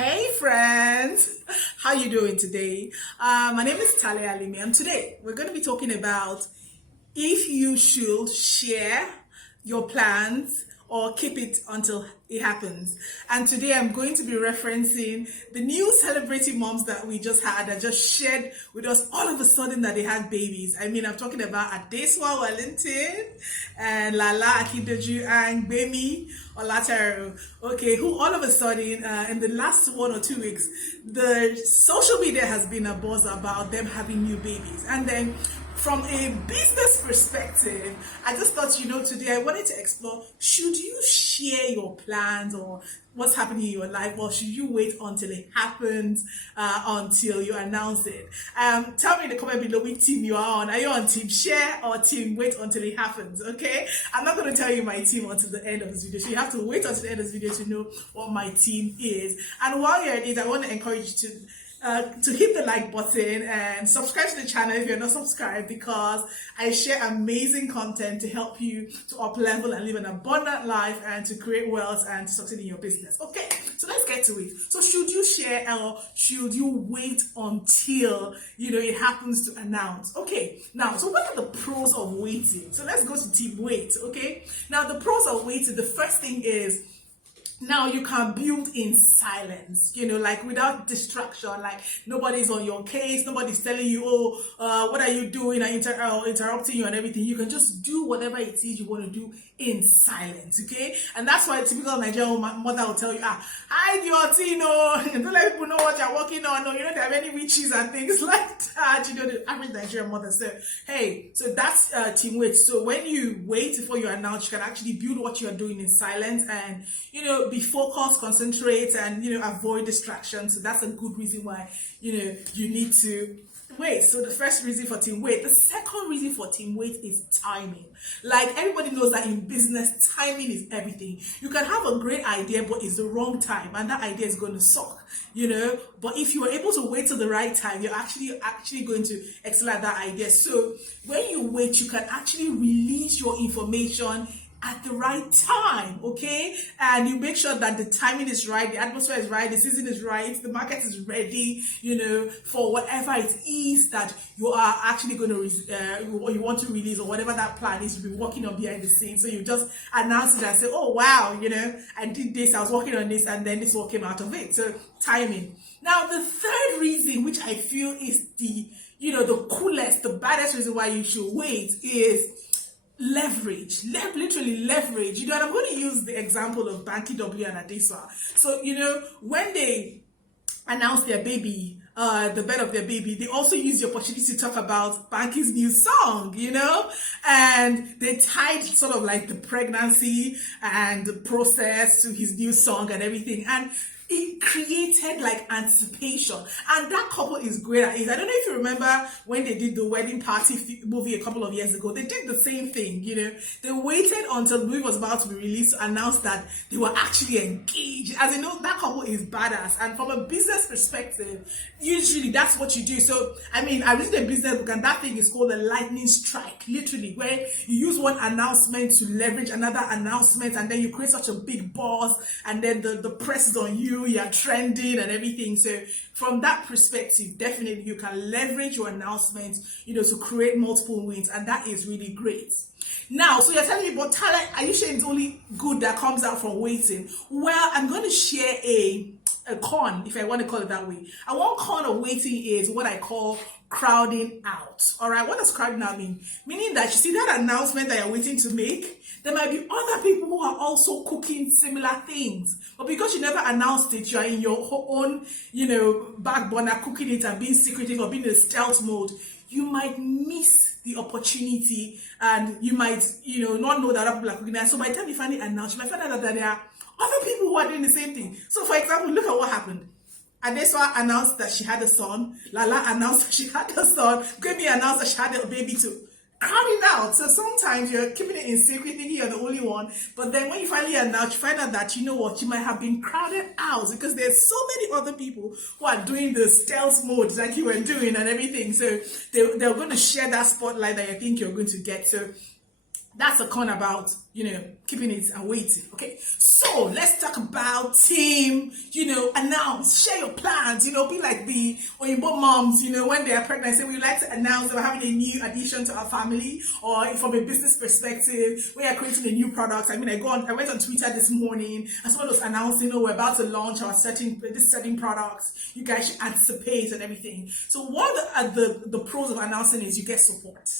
Hey friends, how you doing today? My name is Alimi, and today we're going to be talking about if you should share your plans or keep it until it happens. And today I'm going to be referencing the new celebrity moms that we just had that just shared with us all of a sudden that they had babies. I mean, I'm talking about Adesua Wellington and Lala Akindoju and Gbemi Olateru. Okay, who all of a sudden in the last 1 or 2 weeks, the social media has been a buzz about them having new babies. And then from a business perspective, I just thought, today I wanted to explore, should you share your plans or what's happening in your life, or should you wait until it happens, until you announce it? Tell me in the comment below which team you are on. Are you on team share or team wait until it happens? Okay, I'm not going to tell you my team until the end of this video, so you have to wait until the end of this video to know what my team is. And while you're at it, I want to encourage you to hit the like button and subscribe to the channel if you're not subscribed, because I share amazing content to help you to up level and live an abundant life and to create wealth and to succeed in your business. Okay, so let's get to it. So should you share or should you wait until it happens to announce? Okay, now so what are the pros of waiting? So let's go to team wait. Okay, now the pros of waiting, the first thing is, now you can build in silence, like without distraction, like nobody's on your case, nobody's telling you, what are you doing, and interrupting you and everything. You can just do whatever it is you want to do in silence, okay? And that's why a typical Nigerian mother will tell you, hide your tea, don't let people know what you're working on, no, you don't have any witches and things like that, the average Nigerian mother. So, hey, so that's team wait. So when you wait before you announce, you can actually build what you're doing in silence and, be focused, concentrate, and avoid distractions. So that's a good reason why you need to wait. So the first reason for team wait. The second reason for team wait is timing. Like everybody knows that in business, timing is everything. You can have a great idea, but it's the wrong time, and that idea is going to suck. But if you are able to wait till the right time, you're actually going to excel at that idea. So when you wait, you can actually release your information at the right time, okay? And you make sure that the timing is right, the atmosphere is right, the season is right, the market is ready, for whatever it is that you are actually going to, you want to release, or whatever that plan is to be working on behind the scenes. So you just announce it and say, oh wow, I did this, I was working on this, and then this all came out of it. So timing. Now the third reason, which I feel is the coolest, the baddest reason why you should wait, is leverage, literally leverage. And I'm going to use the example of Akindoju and Adesua. So, when they announced their baby, the birth of their baby, they also used the opportunity to talk about Banky's new song, and they tied sort of like the pregnancy and the process to his new song and everything. And it created like anticipation, and that couple is great at it. I don't know if you remember when they did the wedding party movie a couple of years ago. They did the same thing. They waited until the movie was about to be released to announce that they were actually engaged. As you know, that couple is badass, and from a business perspective, usually that's what you do. So I mean, I read the business book, and that thing is called a lightning strike, literally, where you use one announcement to leverage another announcement, and then you create such a big buzz, and then the press is on you. You're trending and everything. So from that perspective, definitely you can leverage your announcements, to create multiple wins, and that is really great. Now, so you're telling me, but Tyler, are you saying it's only good that comes out from waiting? Well, I'm going to share a con, if I want to call it that way. And one con of waiting is what I call crowding out. All right, what does crowding out mean? Meaning that you see that announcement that you're waiting to make, there might be other people who are also cooking similar things, but because you never announced it, you are in your own, back burner cooking it and being secretive or being in a stealth mode. You might miss the opportunity, and you might, not know that other people are cooking that. So by the time you finally announce, you might find out that there are other people who are doing the same thing. So for example, look at what happened. Adesua announced that she had a son. Lala announced that she had a son. Gbemi announced that she had a baby too. Crowding out. So sometimes you're keeping it in secret, thinking you're the only one. But then when you finally announce, you find out that, you might have been crowded out because there's so many other people who are doing the stealth mode like you were doing and everything. So they're going to share that spotlight that you think you're going to get. So That's a con about, keeping it and waiting. Okay, so let's talk about team, announce, share your plans, be like the Oyinbo moms, when they are pregnant, say we like to announce that we're having a new addition to our family, or from a business perspective, we are creating a new product. I mean, I went on Twitter this morning and someone was announcing, we're about to launch our certain products. You guys should anticipate and everything. So one of the pros of announcing is you get support.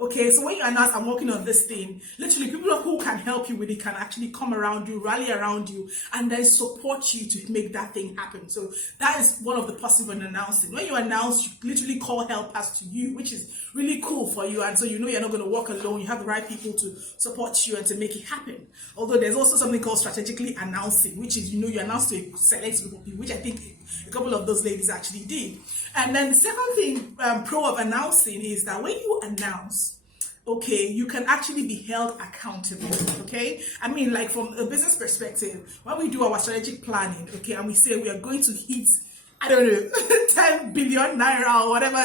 Okay, so when you announce I'm working on this thing, literally people who can help you with it can actually come around you, rally around you, and then support you to make that thing happen. So that is one of the positive in announcing. When you announce, you literally call helpers to you, which is really cool for you. And so you're not going to work alone. You have the right people to support you and to make it happen. Although there's also something called strategically announcing, which is, you announce to a select group of people, which I think a couple of those ladies actually did. And then the second thing, pro of announcing, is that when you announce, okay, you can actually be held accountable. Okay, I mean, like from a business perspective, when we do our strategic planning, okay, and we say we are going to hit, I don't know, 10 billion naira or whatever,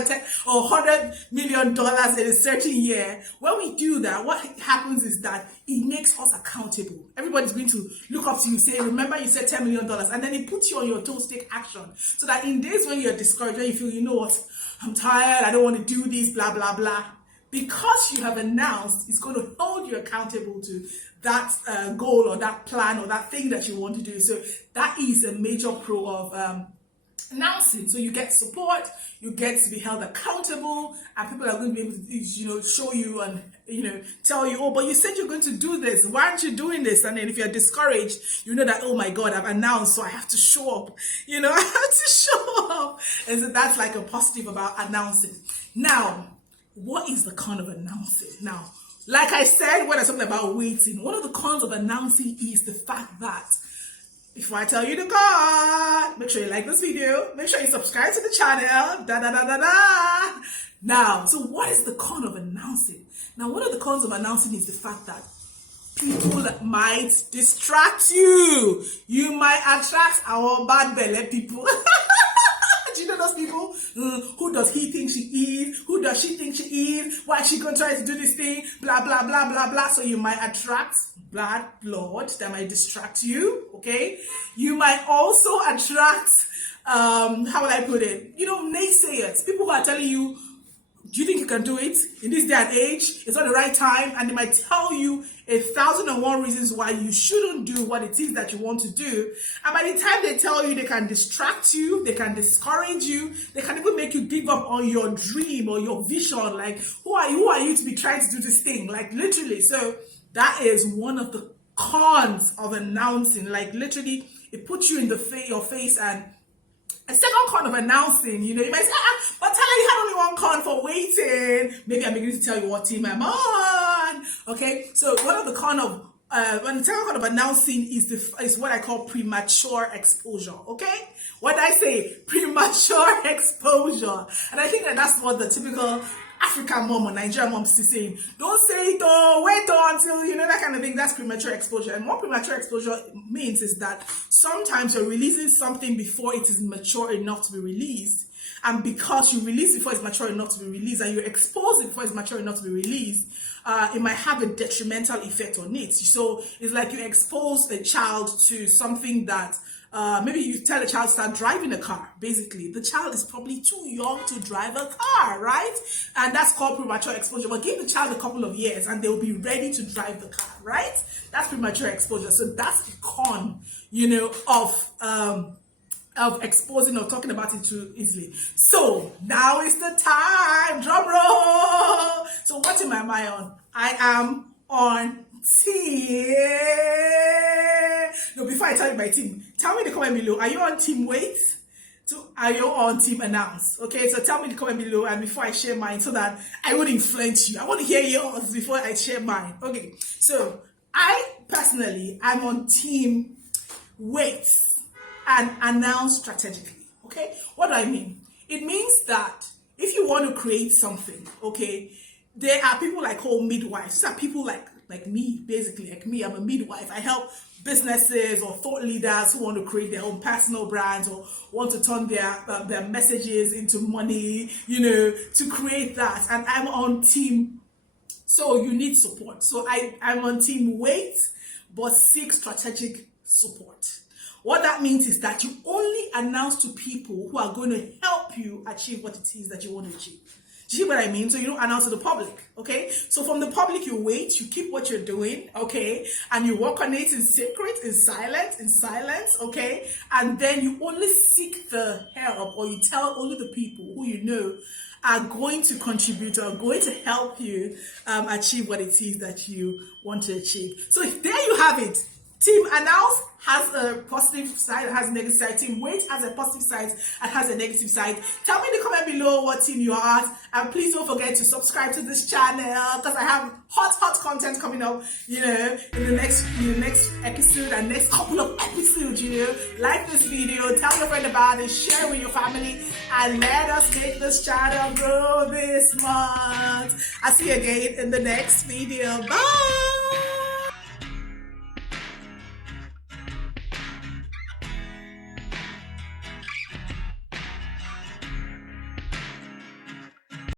or $100 million in a certain year. When we do that, what happens is that it makes us accountable. Everybody's going to look up to you, say, remember you said $10 million, and then it puts you on your toes, take action. So that in days when you're discouraged, when you feel, you know what, I'm tired, I don't want to do this, blah, blah, blah. Because you have announced, it's going to hold you accountable to that goal or that plan or that thing that you want to do. So that is a major pro of announcing. So you get support, you get to be held accountable, and people are going to be able to, show you and, tell you, oh, but you said you're going to do this. Why aren't you doing this? And then if you're discouraged, you know that, oh my God, I've announced, so I have to show up. I have to show up. And so that's like a positive about announcing. Now, what is the con of announcing? Now, like I said when I talked about waiting, one of the cons of announcing is the fact that, before I tell you the con, make sure you like this video, make sure you subscribe to the channel, Now, so what is the con of announcing? Now, one of the cons of announcing is the fact that people might distract you. You might attract our bad belly people. Do you know those people? Who does he think she is? Who does she think she is? Why is she going to try to do this thing? Blah, blah, blah, blah, blah. So you might attract bad blood that might distract you, okay? You might also attract, how will I put it? Naysayers. People who are telling you, do you think you can do it in this day and age? It's not the right time. And they might tell you 1,001 reasons why you shouldn't do what it is that you want to do. And by the time they tell you, they can distract you, they can discourage you, they can even make you give up on your dream or your vision. Like, who are you to be trying to do this thing? Like, literally. So that is one of the cons of announcing. Like, literally, it puts you in your face. And a second con of announcing, you might say, but tell you had only one con for waiting. Maybe I'm beginning to tell you what team I'm on. Okay, so one of the con of the second con of announcing is what I call premature exposure. Okay, what did I say? Premature exposure, and I think that's what the typical African mom or Nigerian mom is saying. Don't say it, wait until, that kind of thing. That's premature exposure. And what premature exposure means is that sometimes you're releasing something before it is mature enough to be released. And because you release before it's mature enough to be released, and you expose it before it's mature enough to be released, it might have a detrimental effect on it. So it's like you expose a child to something that maybe you tell a child to start driving a car. Basically, the child is probably too young to drive a car, right? And that's called premature exposure. But give the child a couple of years and they'll be ready to drive the car, right? That's premature exposure. So that's the con, of exposing or talking about it too easily. So now is the time. Drum roll. So what am I on? I am on team. No, before I tell you my team, tell me in the comment below. Are you on team wait? Are you on team announce? Okay, so tell me in the comment below, and before I share mine, so that I would influence you. I want to hear yours before I share mine. Okay, so I'm on team wait and announce strategically. Okay, what do I mean? It means that if you want to create something, okay, there are people like called midwives. These are people like me, basically, like me. I'm a midwife. I help businesses or thought leaders who want to create their own personal brands or want to turn their messages into money, to create that. And I'm on team So you need support. So I'm on team wait, but seek strategic support. What that means is that you only announce to people who are going to help you achieve what it is that you want to achieve. Do you see what I mean? So you don't announce to the public, okay? So from the public, you wait, you keep what you're doing, okay? And you work on it in secret, in silence, okay? And then you only seek the help, or you tell only the people who you know are going to contribute or are going to help you achieve what it is that you want to achieve. So there you have it. Team announce has a positive side and has a negative side. Team wait has a positive side and has a negative side. Tell me in the comment below what team you are at, and please don't forget to subscribe to this channel because I have hot content coming up, you know, in the next episode and next couple of episodes. You know, like this video, tell your friend about it, share it with your family, and let us make this channel grow this month. I'll see you again in the next video. Bye.